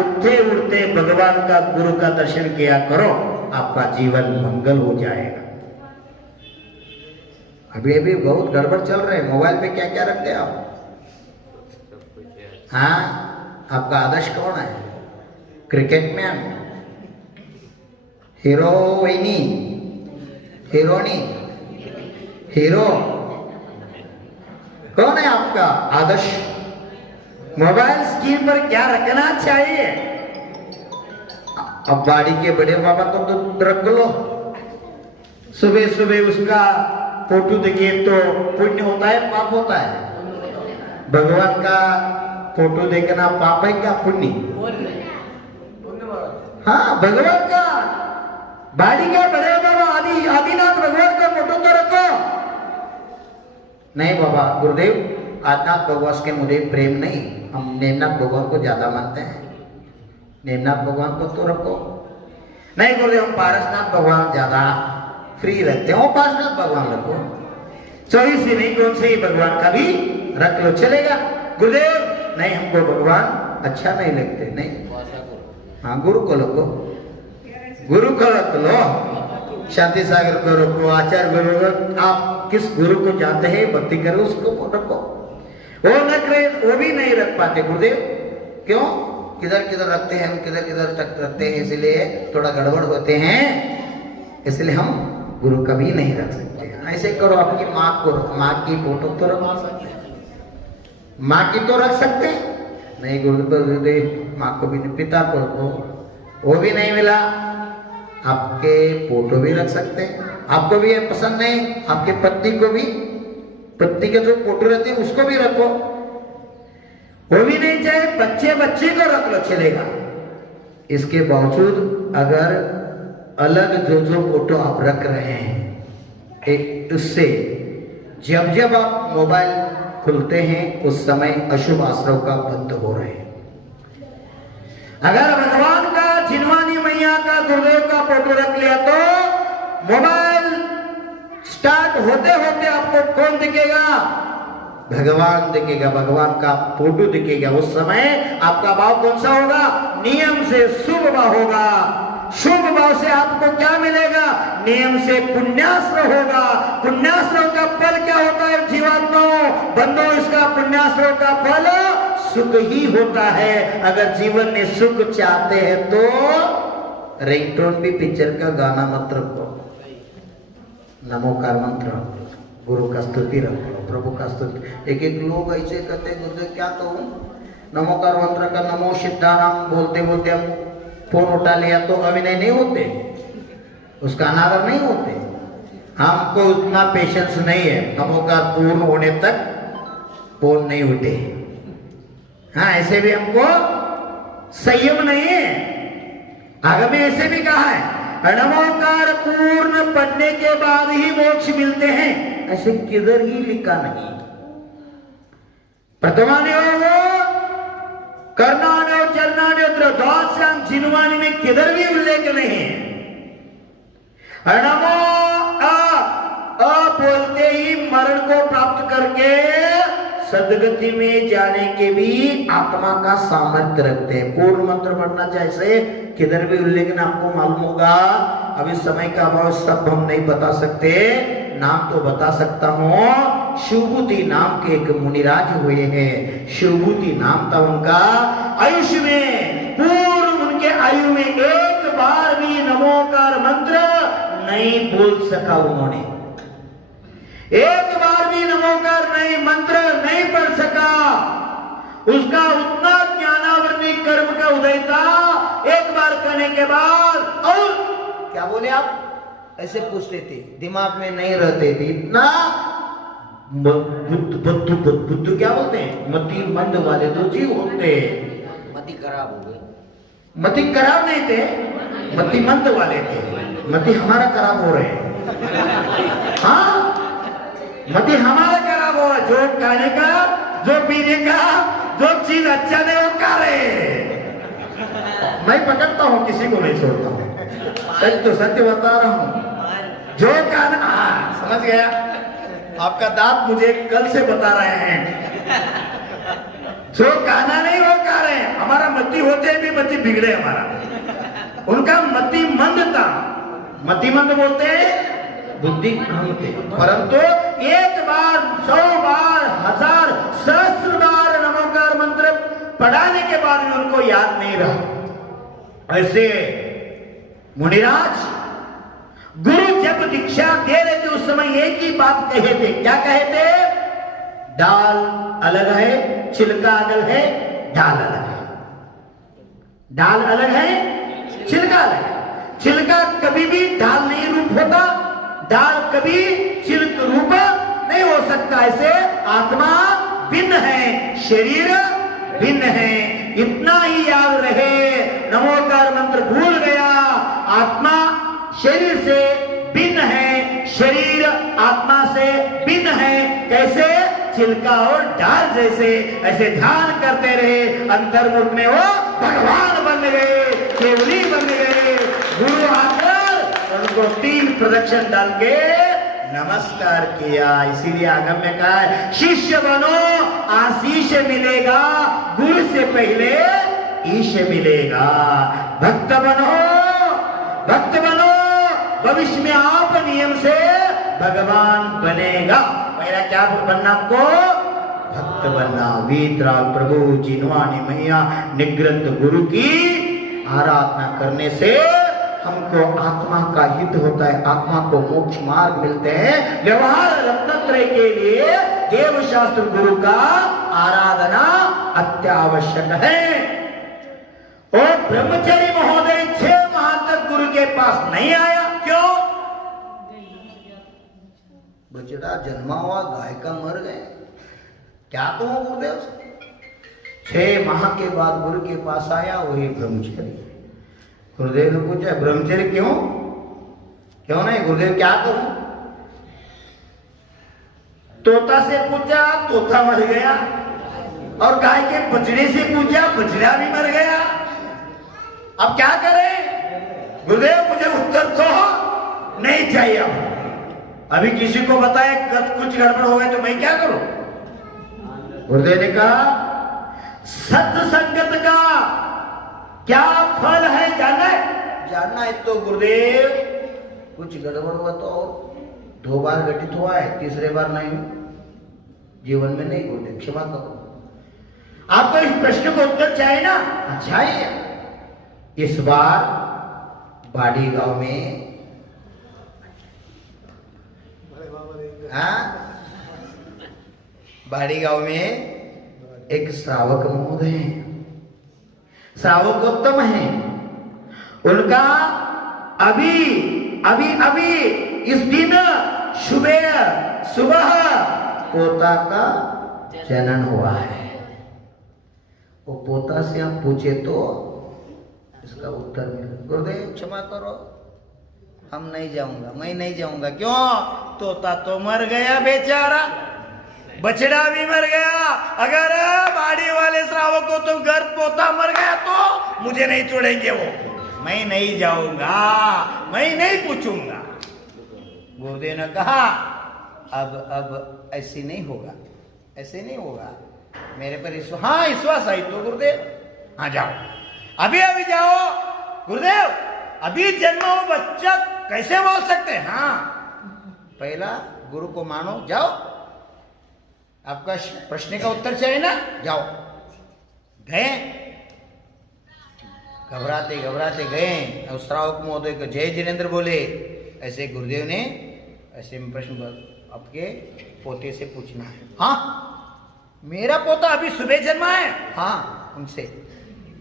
उड़ते उड़ते भगवान का, गुरु का दर्शन किया करो, आपका जीवन मंगल हो जाएगा। अभी बहुत गड़बड़ चल रहे हैं। मोबाइल पे क्या क्या रखते हैं आप? हाँ, आपका आदर्श कौन है? क्रिकेटमैन, हीरोइनी, हीरोनी, हीरो, कौन है आपका आदर्श? मोबाइल स्क्रीन पर क्या रखना चाहिए? अब बाड़ी के बड़े बाबा को तो रख लो, सुबह सुबह उसका फोटो देखिए तो पुण्य होता है, पाप होता है? भगवान का फोटो देखना पाप है क्या पुण्य? हाँ, भगवान का, बाड़ी का बड़े बाबा आदिनाथ भगवान का फोटो तो रखो। नहीं बाबा, गुरुदेव आदिनाथ भगवान के मुझे प्रेम नहीं, हम नेमनाथ भगवान को ज्यादा मानते हैं, नेमनाथ भगवान को तो रखो। नहीं गुरुदेव, हम पारसनाथ भगवान ज्यादा फ्री रखते हैं, पारसनाथ भगवान रखो। 24 से नहीं, कौन से ही भगवान का भी रख लो, चलेगा। गुरुदेव नहीं, हमको भगवान अच्छा नहीं लगते। नहीं, हाँ, गुरु को रखो, गुरु को रख लो, शांति सागर को रखो, आचार्य गुरु को, आप किस गुरु को जानते हैं, भक्ति करो, उसको रखो। वो न करे, वो भी नहीं रख पाते गुरुदेव। क्यों? किधर किधर रखते हैं, किधर किधर तक रखते हैं, इसलिए थोड़ा गड़बड़ होते हैं, इसलिए हम गुरु कभी नहीं रख सकते। ऐसे करो, अपनी माँ को रखो, माँ की फोटो तो रखवा सकते, माँ की तो रख सकते नहीं, गुरुदेव माँ को भी नहीं, पिता को रखो, वो भी नहीं मिला, आपके फोटो भी रख सकते हैं। आपको भी पसंद नहीं, आपके पत्नी को भी, पत्नी के जो फोटो रहते हैं उसको भी रखो, वो भी नहीं चाहे, बच्चे को रख लो, चलेगा। इसके बावजूद अगर अलग जो फोटो आप रख रहे हैं, एक उससे जब आप मोबाइल खुलते हैं उस समय अशुभ आश्रव का बंद हो रहे हैं। अगर भगवान का, जिनवानी मैया का, गुरुदेव का फोटो रख लिया तो मोबाइल स्टार्ट होते होते आपको कौन दिखेगा? भगवान दिखेगा, भगवान का फोटो दिखेगा। उस समय आपका भाव कौन सा होगा? नियम से शुभ भाव होगा। शुभ भाव से आपको क्या मिलेगा? नियम से पुण्याश्रय होगा। पुण्याश्रय का फल क्या होता है जीवात्माओं? बंदो, इसका पुण्याश्रय का फल सुख ही होता है। अगर जीवन में सुख चाहते हैं तो रिंगटोन भी पिक्चर का गाना मत रखो, नमोकार मंत्र, गुरु का स्तुति रखो, प्रभु का स्तुति। एक एक लोग ऐसे कहते हैं, गुरुदेव क्या कहूँ, नमोकार मंत्र का नमो सिद्धानाम बोलते बोलते हम फोन उठा लिया तो अभिनय नहीं होते, उसका अनादर नहीं होते। हमको उतना पेशेंस नहीं है, नमोकार पूर्ण होने तक फोन नहीं उठे। हाँ, ऐसे भी हमको संयम नहीं है। आगे में ऐसे भी कहा है, नमोकार पूर्ण पढ़ने के बाद ही मोक्ष मिलते हैं, ऐसे किधर ही लिखा नहीं। प्रथमाने करनाने चरनाने द्वादशांग जिनवानी में किधर भी उल्लेख नहीं है। नमो अ बोलते ही मरण को प्राप्त करके सदगति में जाने के भी आत्मा का सामर्थ्य रखते हैं। पूर्ण मंत्र पढ़ना जैसे किधर भी उल्लेख आपको मालूम होगा। अभी समय का अभाव सब हम नहीं बता सकते, नाम तो बता सकता हूँ। शिवभूति नाम के एक मुनिराज हुए हैं, शिवभूति नाम था उनका। आयुष्य में पूर्ण उनके आयु में एक बार भी नमोकार मंत्र नहीं बोल सका उन्होंने, एक बार भी नमोकार नहीं मंत्र नहीं पढ़ सका। उसका उतना ज्ञानावरणी कर्म का उदय था, एक बार करने के बाद और क्या बोले आप, ऐसे पूछते थे, दिमाग में नहीं रहते थे। इतना बुद्ध क्या बोलते हैं, मति मंद वाले तो जीव होते, मति खराब हो गई। मति खराब नहीं थे, मति मंद वाले थे। मति हमारा खराब हो रहे हैं। हाँ, मति हमारा खराब हो, जो खाने का, जो पीने का, जो चीज अच्छा नहीं वो खा रहे। मैं पकड़ता हूँ, किसी को नहीं छोड़ता हूँ, सच तो सत्य बता रहा हूँ। जो खाना, समझ गया, आपका दांत मुझे कल से बता रहे हैं, जो खाना नहीं वो खा रहे हैं। हमारा मति होते भी मति बिगड़े हमारा, उनका मति मंद था। मति मंद बोलते हैं बुद्धि होते, परंतु एक बार, 100 बार, 1000, सहस्त्र बार नमोकार मंत्र पढ़ाने के बाद भी उनको याद नहीं रहा। ऐसे मुनिराज गुरु जब दीक्षा दे रहे थे उस समय एक ही बात कहे थे। क्या कहे थे? दाल अलग है, छिलका अलग है, दाल अलग है। दाल अलग है, छिलका अलग है। छिलका कभी भी दाल नहीं रूप होता, दाल कभी छिलक रूप नहीं हो सकता। ऐसे आत्मा भिन्न है, शरीर भिन्न है। इतना ही याद रहे, नमोकार मंत्र भूल गया, आत्मा शरीर से भिन्न है, शरीर आत्मा से भिन्न है। कैसे? छिलका और डाल जैसे। ऐसे ध्यान करते रहे, अंतर्मुख में वो भगवान बन गए, केवली बन गए। गुरु आकर उनको 3 प्रदक्षिण डाल के नमस्कार किया। इसीलिए आगम में कहा है, शिष्य बनो आशीष मिलेगा, गुरु से पहले ईश मिलेगा। भक्त बनो, भक्त बनो, भविष्य में आप नियम से भगवान बनेगा। मेरा क्या बनना आपको? भक्त बनना। वीतराग प्रभु जिनवानी मैया निग्रंथ गुरु की आराधना करने से हमको आत्मा का हित होता है, आत्मा को मोक्ष मार्ग मिलते हैं। व्यवहार रत्नत्रय के लिए देव शास्त्र गुरु का आराधना अत्यावश्यक है। और ब्रह्मचारी महोदय 6 माह तक गुरु के पास नहीं आया। क्यों? बचड़ा जन्मा हुआ गाय का मर गए, क्या कहूं गुरुदेव से। 6 माह के बाद गुरु के पास आया वही ब्रह्मचारी। गुरुदेव ने पूछा, ब्रह्मचर्य क्यों? क्यों नहीं गुरुदेव, क्या करूं? तोता से पूछा, तोता मर गया। और गाय के बछड़े से पूछा, बछड़ा भी मर गया। अब क्या करें गुरुदेव, मुझे उत्तर तो नहीं चाहिए। अब अभी किसी को बताए कुछ गड़बड़ हो गए तो मैं क्या करूं? गुरुदेव ने कहा सत्संगत का क्या फल है जानना है तो गुरुदेव, कुछ गड़बड़ हुआ तो और 2 बार घटित हुआ है, तीसरे बार नहीं, जीवन में नहीं। गुरुदेव क्षमा करो, आपको इस प्रश्न का उत्तर चाहिए ना? अच्छा है। इस बार बाड़ी गांव में बाड़ी गांव में एक श्रावक महोदय है, श्रावकोत्तम है। उनका अभी इस दिन सुबह पोता का जनन हुआ है। वो पोता से आप पूछे तो इसका उत्तर मिले। गुरुदेव क्षमा करो, हम नहीं जाऊंगा, मैं नहीं जाऊंगा। क्यों? तोता तो मर गया बेचारा, बछड़ा भी मर गया। अगर बाड़ी वाले श्रावक को तो घर पोता मर गया तो मुझे नहीं छोड़ेंगे वो, मैं नहीं जाऊंगा, मैं नहीं पूछूंगा। गुरुदेव ने कहा अब ऐसे नहीं होगा, ऐसे नहीं होगा, मेरे पर विश्वास है तो गुरुदेव हाँ जाओ, अभी जाओ। गुरुदेव अभी जन्मा हुआ बच्चा कैसे बोल सकते हैं? हाँ, पहला गुरु को मानो, जाओ। आपका प्रश्न का उत्तर चाहिए ना? जाओ। गए, घबराते गए। और श्रावक महोदय को जय जिनेन्द्र बोले। ऐसे गुरुदेव ने ऐसे प्रश्न आपके पोते से पूछना है। हाँ, मेरा पोता अभी सुबह जन्मा है। हाँ, उनसे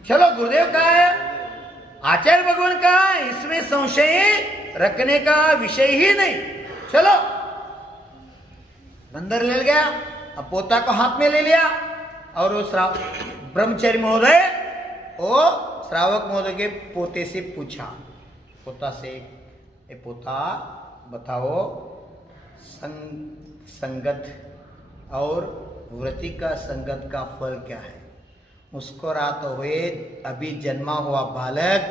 चलो। गुरुदेव का है, आचार्य भगवान का, इसमें संशय रखने का विषय ही नहीं। चलो, बंदर ले गया, अब पोता को हाथ में ले लिया और वो ब्रह्मचारी महोदय वो श्रावक महोदय के पोते से पूछा, पोता से, ए पोता बताओ संगत और व्रति का संगत का फल क्या है? मुस्कुराते हुए अभी जन्मा हुआ बालक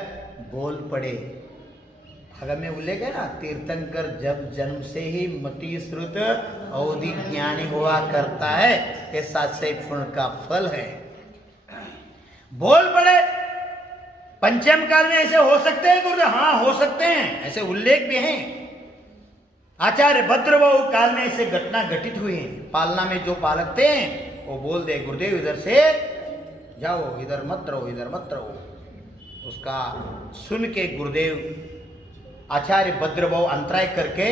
बोल पड़े। अगर में उल्लेख है ना, तीर्थंकर जब जन्म से ही मति श्रुत अवधि ज्ञानी हुआ करता है, ये 700 पुण्य का फल है। बोल पड़े। पंचम काल में ऐसे हो सकते हैं गुरुदेव? हाँ, हो सकते हैं, ऐसे उल्लेख भी हैं। आचार्य भद्रबाहु काल में ऐसे घटना घटित हुई है। पालना में जो पालक थे वो बोल दे, गुरुदेव इधर से जाओ, इधर मत रहो, इधर मत रहो। उसका सुन के गुरुदेव आचार्य भद्रबाहु अंतराय करके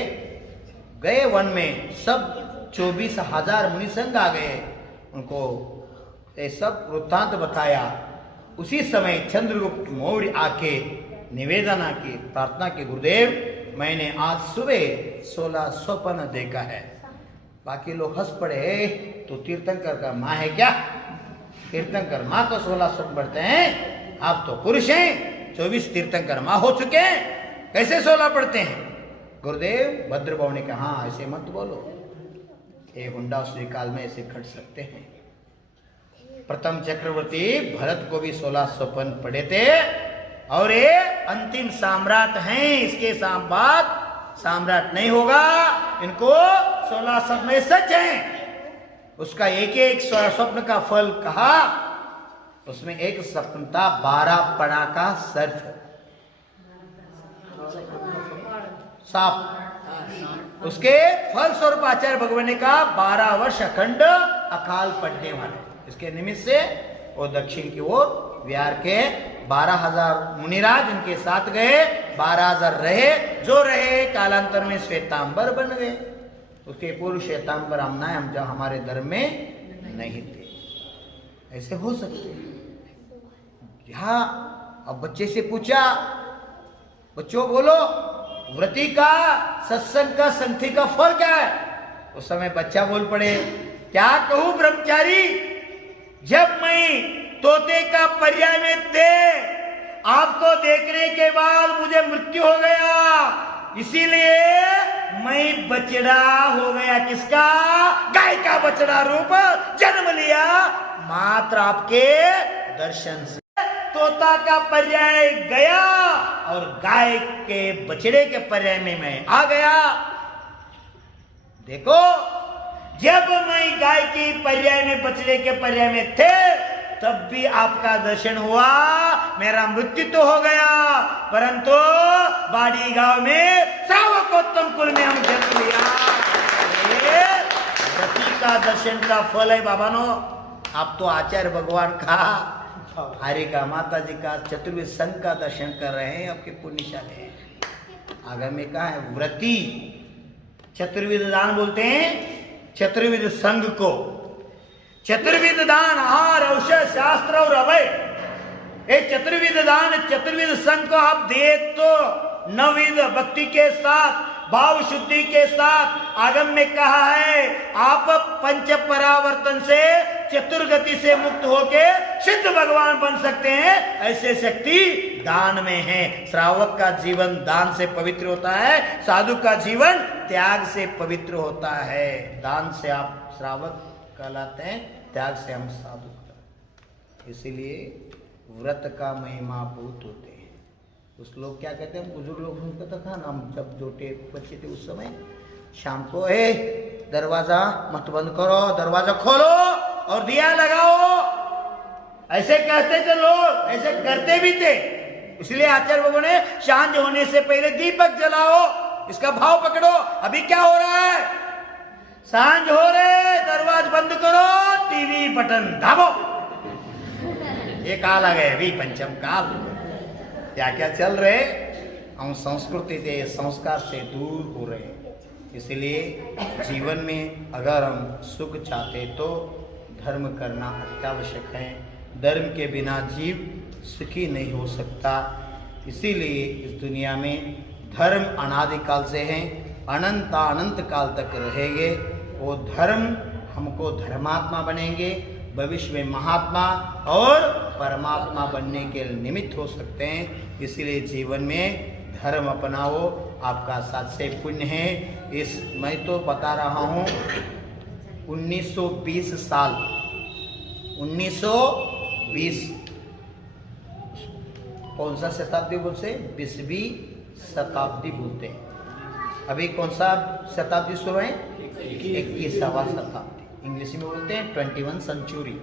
गए वन में। सब 24,000 मुनिसंग आ गए, उनको ये सब वृत्तांत बताया। उसी समय चंद्रगुप्त मौर्य आके निवेदन की प्रार्थना की, गुरुदेव मैंने आज सुबह 16 स्वप्न देखा है। बाकी लोग हंस पड़े, तो तीर्थंकर का माँ है क्या? तीर्थंकर माँ को 16 स्वप्न पढ़ते हैं, आप तो पुरुष हैं, 24 तीर्थंकर माँ हो चुके हैं, कैसे 16 पढ़ते हैं? गुरुदेव भद्रबाहु ने कहा, हाँ ऐसे मत बोलो, ये हुंडासुरी काल में ऐसे घट सकते हैं। प्रथम चक्रवर्ती भरत को भी 16 स्वप्न पढ़े थे, और ये अंतिम सम्राट हैं, इसके बाद सम्राट नहीं होगा। इनको 16 स्वप्न सच हैं। उसका एक स्वप्न का फल कहा, उसमें एक स्वप्न था 12 पड़ा का सर्फ, सांप। उसके फल स्वरूप आचार्य भगवान ने कहा 12 वर्ष अखंड अकाल पड़ने वाले। इसके निमित्त से वो दक्षिण की ओर बिहार के 12,000 मुनिराज उनके साथ गए, 12,000 रहे, जो रहे कालांतर में श्वेतांबर बन गए। उसके पूर्व श्वेतांबर हम जब हमारे धर्म में नहीं थे। ऐसे हो सकते यहाँ। अब बच्चे से पूछा, बच्चों बोलो व्रति का, सत्संग का, संगति का फल क्या है? उस समय बच्चा बोल पड़े, क्या कहूं ब्रह्मचारी, जब मैं तोते का पर्याय में थे, आपको देखने के बाद मुझे मृत्यु हो गया, इसीलिए मैं बछड़ा हो गया। किसका? गाय का बछड़ा रूप जन्म लिया, मात्र आपके दर्शन से। तोता का पर्याय गया और गाय के बछड़े के पर्याय में मैं आ गया। देखो, जब मैं गाय की पर्याय में बछड़े के पर्याय में थे तब भी आपका दर्शन हुआ, मेरा मृत्यु तो हो गया, परंतु बाड़ी गांव में श्रावकोत्तम कुल में हम जन्म लिया। ये रति का दर्शन का फल है बाबा नो। आप तो आचार्य भगवान का, हरि का, माता जी का, चतुर्विद संघ का दर्शन कर रहे हैं, आपके पुण्यशाली हैं। आगे में कहा है व्रती, चतुर्विद दान बोलते हैं चतुर्विद संघ को। चतुर्विद दान आहार औषध शास्त्र और अभय, ये चतुर्विद दान चतुर्विद संघ को आप दे तो नवविध भक्ति के साथ, भाव शुद्धि के साथ। आगम में कहा है आप पंच परावर्तन से, चतुर्गति से मुक्त होके सिद्ध भगवान बन सकते हैं। ऐसे शक्ति दान में है। श्रावक का जीवन दान से पवित्र होता है, साधु का जीवन त्याग से पवित्र होता है। दान से आप श्रावक कहलाते हैं, त्याग से हम साधु। इसीलिए व्रत का महिमा बहुत होते हैं। उस लोग क्या कहते हैं, बुजुर्ग लोग उनका था ना, हम जब छोटे बच्चे थे उस समय शाम को दरवाजा मत बंद करो, दरवाजा खोलो और दिया लगाओ, ऐसे कहते थे लोग, ऐसे करते भी थे। इसलिए आचार्य बाबू ने सांझ होने से पहले दीपक जलाओ, इसका भाव पकड़ो। अभी क्या हो रहा है, सांझ हो रहे, दरवाजा बंद करो, टीवी बटन दाबो। ये काल आ गए अभी पंचम काल। क्या क्या चल रहे, हम संस्कृति से, संस्कार से दूर हो रहे। इसलिए जीवन में अगर हम सुख चाहते तो धर्म करना अत्यावश्यक है। धर्म के बिना जीव सुखी नहीं हो सकता। इसीलिए इस दुनिया में धर्म अनादिकाल से है, अनंत काल तक रहेंगे। वो धर्म हमको धर्मात्मा बनेंगे, भविष्य में महात्मा और परमात्मा बनने के निमित्त हो सकते हैं। इसलिए जीवन में धर्म अपनाओ, आपका साथ से पुण्य है। इस मैं तो बता रहा हूँ 1920 साल, 1920 कौन सा शताब्दी बोलते, 20वीं शताब्दी बोलते हैं। अभी कौन सा शताब्दी शुरू है, 21वां शताब्दी, इंग्लिश में बोलते हैं 21 सेंचुरी।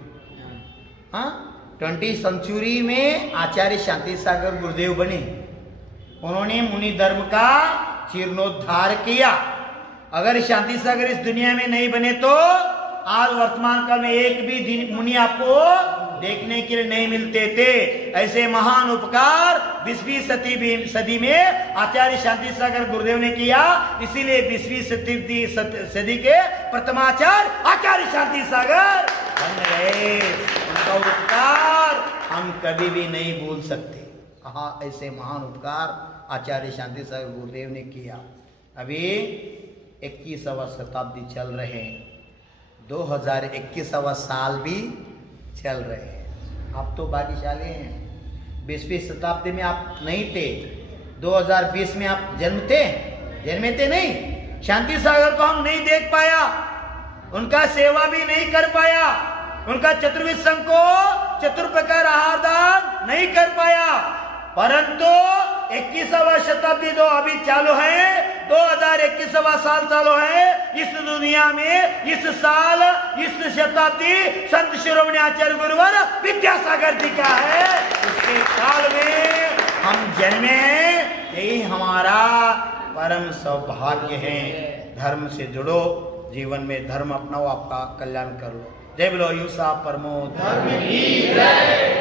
हाँ, 20 सेंचुरी में आचार्य शांति सागर गुरुदेव बने। उन्होंने मुनि धर्म का जीर्णोद्धार किया। अगर शांति सागर इस दुनिया में नहीं बने तो आज वर्तमान काल में एक भी मुनि आपको देखने के लिए नहीं मिलते थे। ऐसे महान उपकार 20वीं सदी में आचार्य शांति सागर गुरुदेव ने किया। इसीलिए 20वीं सदी के प्रथमाचार्य आचार्य शांति सागर बन गए। उनका उपकार हम कभी भी नहीं भूल सकते। हाँ, ऐसे महान उपकार आचार्य शांति सागर गुरुदेव ने किया। अभी 21वां शताब्दी चल रहे हैं, 2021वां साल भी चल रहे हैं। आप तो भाग्यशाली हैं। 20वीं शताब्दी में आप नहीं थे, 2020 में आप जन्मे थे नहीं। शांति सागर को हम नहीं देख पाया, उनका सेवा भी नहीं कर पाया, उनका चतुर्विद संघ को चतुर्प्रकार आहार दान नहीं कर पाया। परंतु 21वां शताब्दी जो अभी चालू है, 2021वां साल चालू है। इस दुनिया में इस साल, इस शताब्दी संत शिरोमणि आचार्य गुरुवर विद्यासागर जी का है। इसके काल में हम जन्मे हैं, यही हमारा परम सौभाग्य है। धर्म से जुड़ो, जीवन में धर्म अपनाओ, आपका कल्याण कर लो। जय बोलो यूसा परमो धर्म की जय।